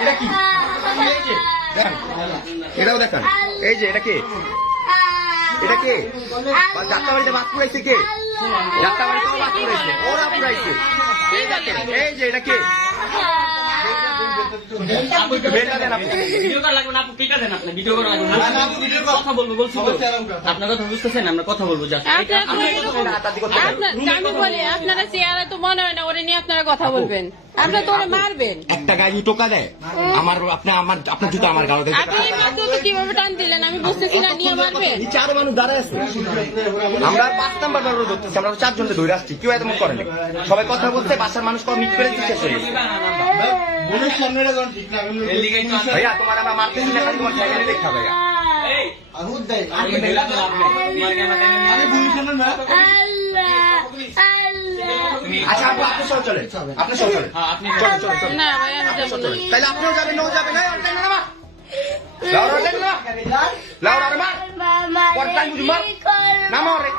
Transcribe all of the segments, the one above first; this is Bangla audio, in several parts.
এটা কি? এই যে, দেখান। এটাও দেখান। এই যে এটা কে? এটা কে? যাত্রা বাড়িতে ভাত পুরাইছে কে? যাত্রা বাড়িতেও ভাত পুরাইছে ওরা পুরাইছে। এই দেখেন এই যে এটা কে? বেলটা দেন আপনি। ভিডিও করা লাগবে না আপনি টিকা দেন আপনি? ভিডিও করা লাগবে না? কথা বলব বলছি তো। আপনার কথা আমরা কথা বলব আপনারা তো আপনি এরকম- হাতাহাতি করতে পারেন। আপনার- আমি বলি আপনারা চেয়ারে তো মনে হয় না ওরে নিয়ে আপনারা কথা বলবেন। আপনারা তো ওরে মারবেন। একটা গায়ে টোকা দেয়? আমার আপনি আমার আপনার জুতো আমার গাড়ো দেয়। আপনি এই মাত্র তো কীভাবে টান দিলেন? আমি বুঝতেছি না নিয়ে মারবেন। নিচে আরও মানুষ দাঁড়ায় আছে। আমরা পাঁচ নাম্বার বার ধরতেছি আমরা চারজনকে ধরে আসছি কেউ এত মন করেনি। সবাই কথা বলছে বাসার মানুষ কম মিট করে দিচ্ছে হয়ে গেছে। ভাইয়া তোমার আমরা মারতেছি না খালি তোমার সাইকেলে দেখা ভাইয়া। আচ্ছা আপু আপনি সহ চলেন আপনি সহ চলেন হ্যাঁ, আপনি চলেন চলেন চলেন না ভাই আমি যাবো না তাহলে আপনিও যাবেন ও যাবেন এই অনলাইন না লাউর অনলাইন না লাউর আর মার পরটাই বুঝি মার না মারে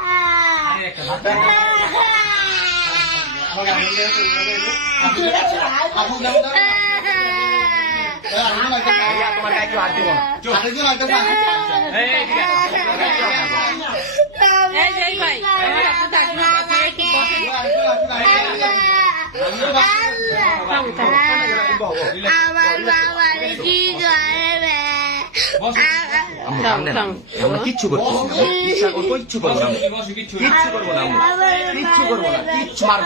ভাইয়া তোমার গায়ে কেউ হাত দিব না আমার বাবা কি করবে আমরা কিচ্ছু করছি করব কিচ্ছু করব না। কিচ্ছু করব না। কিচ্ছু করব না। কিচ্ছু মারবো